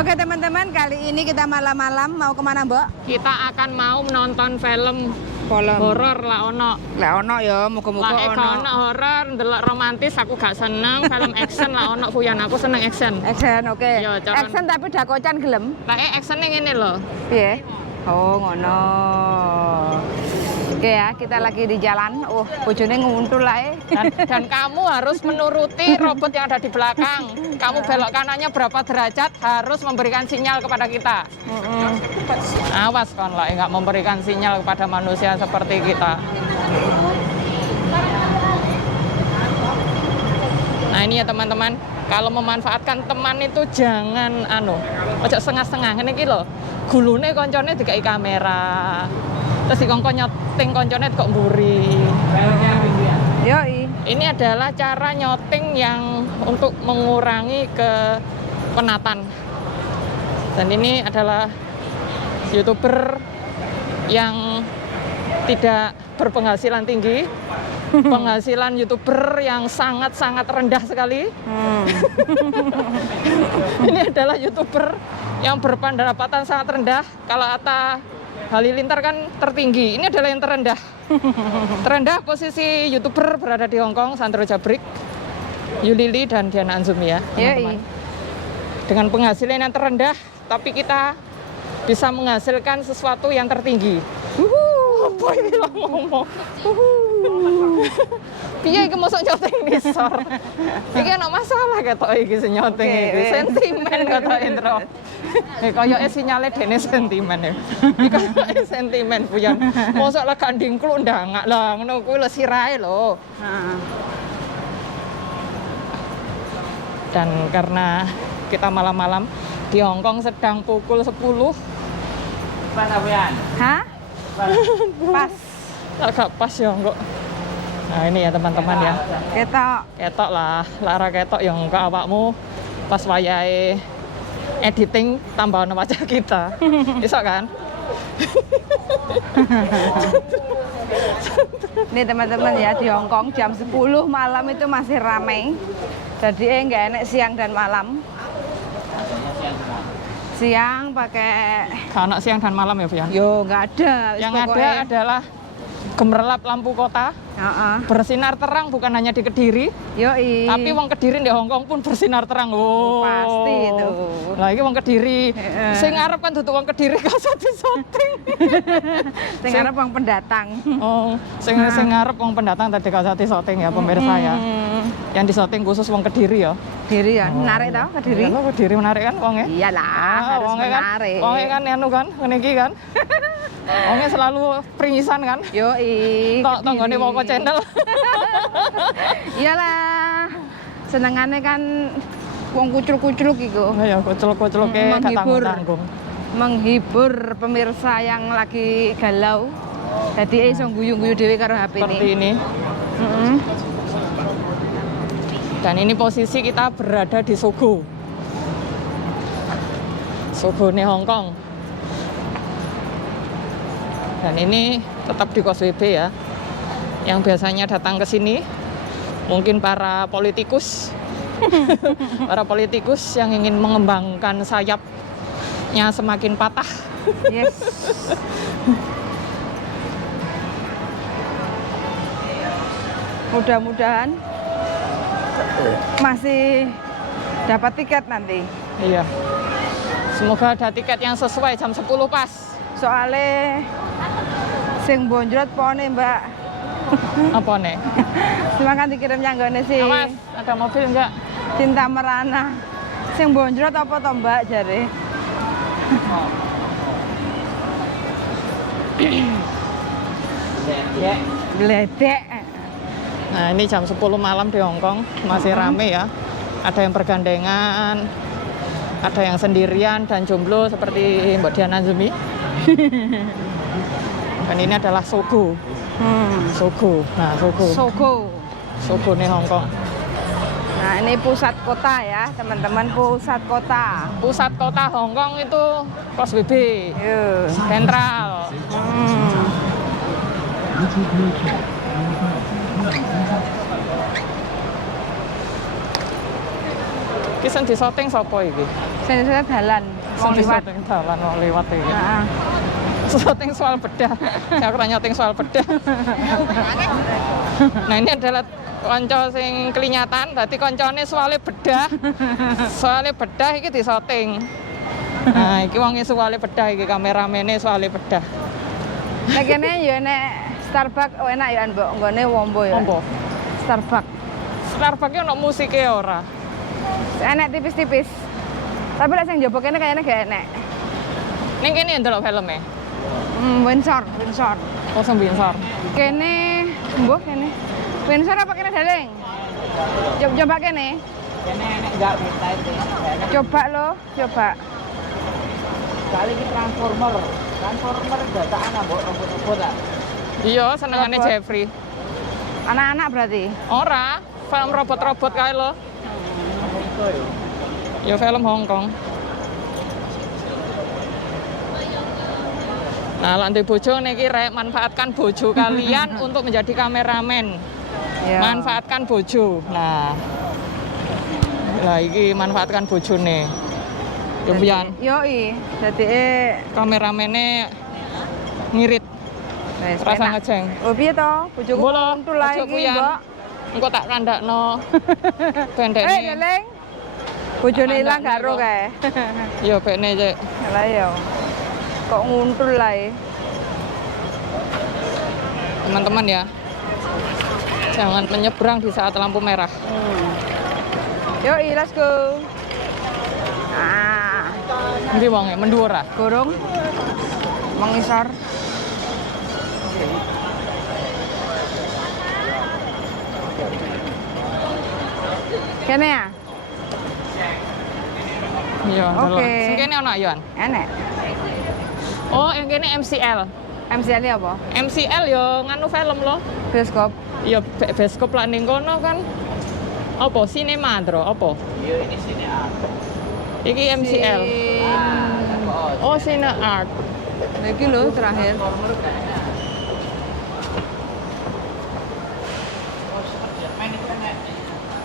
Oke teman-teman, kali ini kita malam-malam mau kemana Mbok? Kita akan mau menonton film horor lah ono. Lah ono ya, muga-muga Lah ono horor, ndelok romantis aku gak seneng, film action lah ono Fuyan, aku seneng action. Action, oke. Iya, cara- Action tapi dakocan gelem. Lah action ngene lho. Piye? Oh, ngono. Oke ya, kita lagi di jalan. Oh, bojone nguntul lah Dan kamu harus menuruti robot yang ada di belakang. Kamu belok kanannya berapa derajat harus memberikan sinyal kepada kita. Awas kon lah, nggak memberikan sinyal kepada manusia seperti kita. Nah ini ya teman-teman, kalau memanfaatkan teman itu jangan ojo setengah-setengah ini lho. Gulune koncone dikai kamera. Terus dikongkon nyoting koncone kok mburi. Yoi. Ini adalah cara nyoting yang untuk mengurangi kepenatan. Dan ini adalah YouTuber yang tidak berpenghasilan tinggi. Penghasilan YouTuber yang sangat-sangat rendah sekali. Ini adalah YouTuber yang berpendapatan sangat rendah. Kalau Atta Halilintar kan tertinggi, ini adalah yang terendah. Terendah posisi YouTuber berada di Hong Kong, Sandro Jabrik, Yulili, dan Diana Anzumi ya teman-teman. Dengan penghasilan yang terendah, tapi kita bisa menghasilkan sesuatu yang tertinggi. Apa ini lo ngomong? Piye iki mosok nyoting nisor. Iki ana masalah ketok iki sing nyoting iki. Sentimen ketok intro. Kayak sinyale dene sentimen ya. Iki kayak sentimen Fuyan. Mosok lah ganding kluk ndangak lah ngono kuwi lho sirahe lho. Dan karena kita malam-malam di Hong Kong sedang pukul 10. Pas Fuyan. Hah? Pas. Agak pas ya kok. Nah ini ya teman-teman ya. Ketok lah, lara ketok yang ke awakmu pas wayahe editing tambahan wajah kita. Bisa kan? Nih teman-teman ya, di Hong Kong jam 10 malam itu masih ramai. Jadi nggak enak siang dan malam. Siang pakai Anak siang dan malam ya Fian? yo nggak ada. Yang ada adalah gemerlap lampu kota, bersinar terang bukan hanya di Kediri, Yoi. tapi wong Kediri di Hong Kong pun bersinar terang. Oh, pasti itu. Lah iki wong Kediri. Sing ngarep kan duduk wong Kediri gak usah disoting. Sing ngarep wong pendatang. Oh, sing ngarep wong pendatang tadi gak usah disoting ya pemirsa ya. Yang disoting khusus wong Kediri ya. Kediri ya, menarik tau Kediri. Iya, Kediri menarik kan wongnya? Iyalah, harus wongnya menarik. Kan, wongnya kan anu kan, ngene iki kan. Wongnya selalu pringisan kan? Yoi. Tok tonggone Moko Channel. Iyalah. Senengane kan wong kucluk-kucluk iku. Ya kucluk-kucluke gak tanggung-tanggung. Menghibur pemirsa yang lagi galau. Jadi iso guyu-guyu dhewe karo HP Seperti ini. Dan ini posisi kita berada di Sogo. Sogo nih Hong Kong. Dan ini tetap di Causeway Bay ya. Yang biasanya datang ke sini mungkin para politikus. Para politikus yang ingin mengembangkan sayapnya semakin patah. Yes. Mudah-mudahan masih dapat tiket nanti. Iya. Semoga ada tiket yang sesuai jam 10 pas. Soalnya sing bonjrot pone Mbak. Apa nih? Silakan dikirim nyanggone sih. Mas, ada mobil enggak? Cinta merana. Sing bonjrot apa to Mbak jare? Bledek. Nah ini jam 10 malam di Hong Kong masih rame ya. Ada yang bergandengan, ada yang sendirian dan jomblo seperti Mbak Diana Anzumi. Dan ini adalah Sogo. Sogo. Nah Sogo nih Hong Kong. Nah ini pusat kota ya teman-teman, pusat kota. Pusat kota Hong Kong itu Causeway Bay, sentral. Iki sing disoting sapa iki? Sing dalan, wong Sing liwat. disoting dalan wong liwat iki. Heeh. Syuting soal bedah. Saya pernah nyuting soal bedah. Nah ini adalah konco sing kelinyatan, dadi koncone soalnya bedah. Soalnya bedah iki disoting. Nah iki wonge soalnya bedah iki kameramene soalnya bedah. Nek kene ya nek Starbucks enak ya Mbok, nggone Wombo ya. Ombo. Starbucks. Starbucks ki ono musike ora. Enak tipis-tipis. Tapi lek sing njaba kene kayaknya gak enak. Ning kene ndelok filme. Windsor. Oh sing Windsor. Kene, mbok kene. Windsor apa kene Daleng? Coba kene. Kene enek enggak kita itu. Coba lo, coba. Kali ini transformer. Transformer dataan mbok robot-robot ah. Iya, senengane Robot. Jeffrey. Anak-anak berarti. Ora, film robot-robot kae lo. Itu yo. Ya film Hong Kong. Nah, lantai bojo niki rek manfaatkan bojo kalian untuk menjadi kameramen. Ya. Manfaatkan bojo. Nah. Lah iki manfaatkan bojone. Kemudian Yoi, dadi kameramene ngirit wis rasa enak. ngejeng. Oh piye to? Bojoku Mbola, kuntul aja lagi, kuyan. Mbok. Engko tak kandakno. Bendene. Daleng. Bojone Tak ilang kandakno karo kok. kae. Ya bekne cek. Lah ya. Kok nguntul lae. Teman-teman ya. Jangan menyeberang di saat lampu merah. Yoi, let's go. Ah, Ndi wonge mendhuwur ah. gorong. Mengisor. Kene ya? Iya, Oke. delok. Sing kene ana Yon. Enak. Oh, yang kene MCL. MCL ini apa? MCL yo nganu film lo. Bioskop. Ya bioskop lah ning kono kan. Apa sinema, Dro? Apa? Iya ini sini ah. Iki MCL. Oh, Cine Art. Lagi lo terakhir. Transformer kayaknya. Oh, Spiderman itu enek.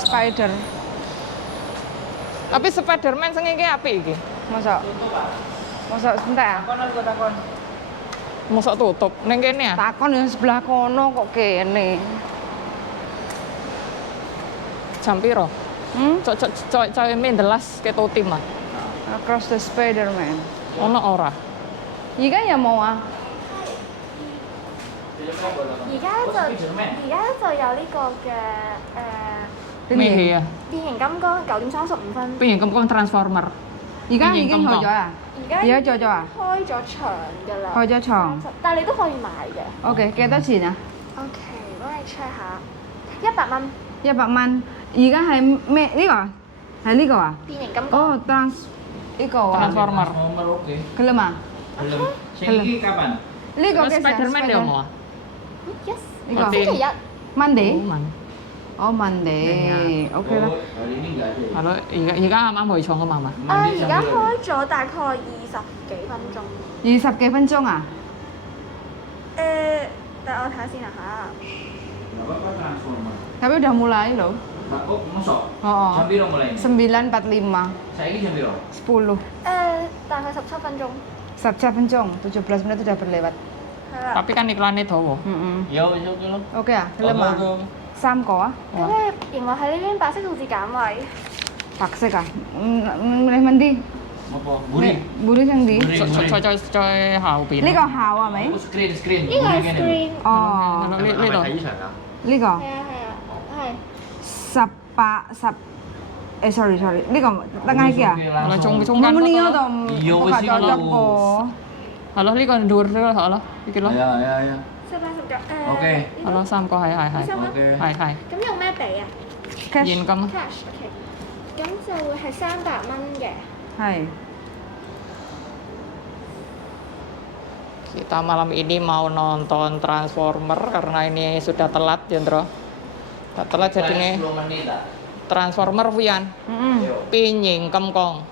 Spider. Tapi Spiderman sing iki apik iki. Masa? Masa sebentar ya? Takon aku takon. Mosok tutup ning kene ya. Takon yang sebelah kono kok kene. Jam piro? Hmm? Cok mendelas ketuti mah. Across the Spider-Man. Ono ora? 而家有冇啊？而家就有呢個嘅咩戲啊？變形金剛9:35。變形金剛 Transformer。而家已經去咗啊？而家而家做咗啊？開咗場㗎啦。開咗場。但係你都可以買嘅。 OK，幾多錢啊？ OK，幫你 check 下，100蚊。 100蚊。而家係咩？呢個啊？係呢個啊？變形金剛。哦，trans 呢個啊？ Transformer. Transformer oke. Gelem ah? Belum. Sing iki kapan? 呢個 Terus 嘅 Spiderman dia mau. Yes。 呢個 星期一。 Monday？ man. 哦，Monday。OK 啦。 Hari ini enggak ada. Halo, 而家啱啱去廠噶嘛嘛？而家開咗大概20幾分鐘。 20幾分鐘啊？等我睇下先啊嚇。 Enggak apa-apa Transformer. Tapi udah mulai loh. Oh, mosok? Oh, Jam piro mulai? 9.45. Saiki jam piro? 10. 大概17分鐘。 17 分鐘, 17 menit udah berlewat. 係啦。 Tapi kan iklannya dawa. Yo, wis oke lo. Oke ah, gelem ah. Oke. 3個啊？咁咧，另外喺呢邊白色數字減位。 白色啊？milih mandi? Apa? Buri. Buri yang di? Buri. Coy後邊。呢個校係咪？ Oh, screen. 呢個係 screen。哦，呢度。呢個係啊。 sorry 呢個 tengah iki ya? Kalau cung-cungkan Mau nih to. atau Iya, wis buka iki cocok lho. kok. Halo, ini kan dhuwur dulu halo. Iki lo. Ya. 18，OK。 Halo, Sam ko hai. OK。 Hai。咁用咩俾啊 Cash 現金。 ？Cash OK。咁就會係300蚊嘅。係 Kita malam ini mau nonton Transformer karena ini sudah telat, Jendro. Sudah telat jadinya 10 menit ah. Transformer Vian. Pinying kemkong.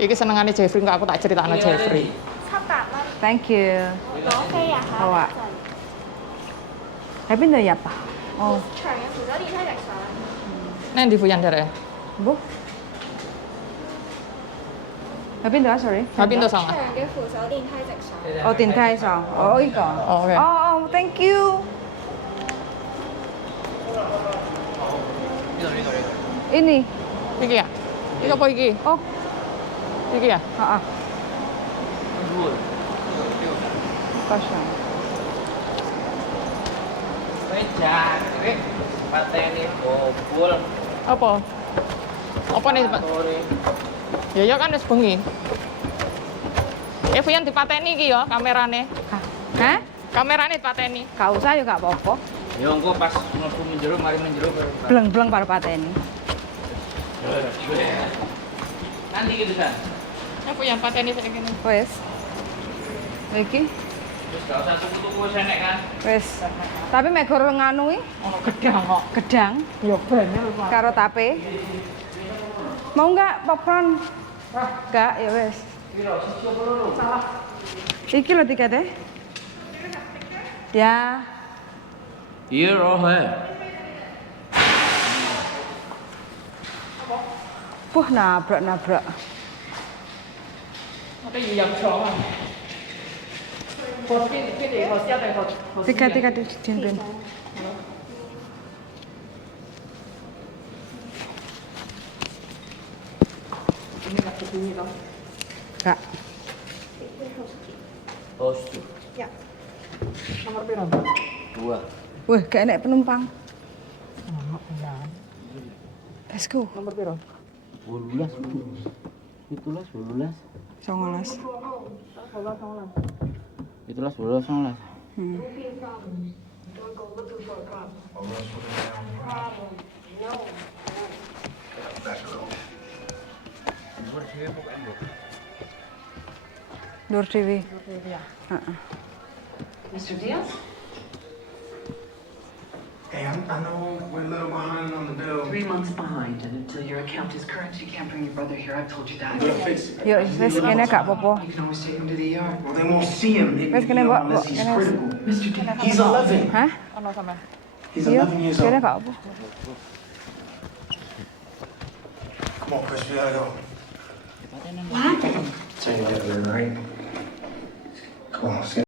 Iki senengane Jeffrey, enggak aku tak critakno Jeffrey. 700蚊。 Thank you. 攞飛啊嚇！好啊喺邊度入啊？哦，長嘅扶手電梯直上。 Nek ndi Vian derek? Bu. Ở bên đó, sorry. Ở bên đó xong 係 à? 嘅扶手電梯直上。 Oh, tiền thai sao? Oh, 이거. 오케이. Oh, thank you. Ini. 이게야. 이거 뭐 이게? Oh, 이게야. Kosong. Meja, ini pateni bobol. Apa? Apa nih, Pak? Sore. Ya kan wis bengi. Evian dipateni iki ya kamerane. Hah? Kamerane dipateni. Gak usah ya gak apa-apa. Ya engko pas mlebu menjero mari menjero baru. Bleng-bleng para pateni. Nanti gitu kan. Apa yang pateni saiki kene? Wes. Iki Terus gak usah tuku-tuku wis enek kan. wes. Tapi mek gorong nganu Ono gedang kok. gedang Ya bener, Pak. karo tape. Mau nggak popcorn? Enggak, ya wes. Iki lho tiketnya. Ya. Iya roh he. Puh, nabrak-nabrak. Ada yang jangan. Bos ini hostnya ada host. Tiga di Jinbin. Ini nggak begini toh. Enggak. Host tuh. Nomor piro? 2. Wih, gak enak penumpang. Ono ya. Let's go. Nomor piro? 12. Itulah 12. 19. Itulah 12. Nur Dewi. Mr. Diaz? Hey, I know we're a little behind on the bill. 3 months behind, and until your account is correct, you can't bring your brother here. I've told you that. We'll fix it. Yuk, wes kene gak apa-apa. You can always take him to the ER. Well, they won't see him in Wes the kene ER mbok unless he's kene. critical. Mr. Diaz. He's 11. Hah? Ono sampe. He's Yuk, 11 years kene old. gak apa. Come on, Chris, we gotta go. What happened? Turn you together, right? Come on, let's get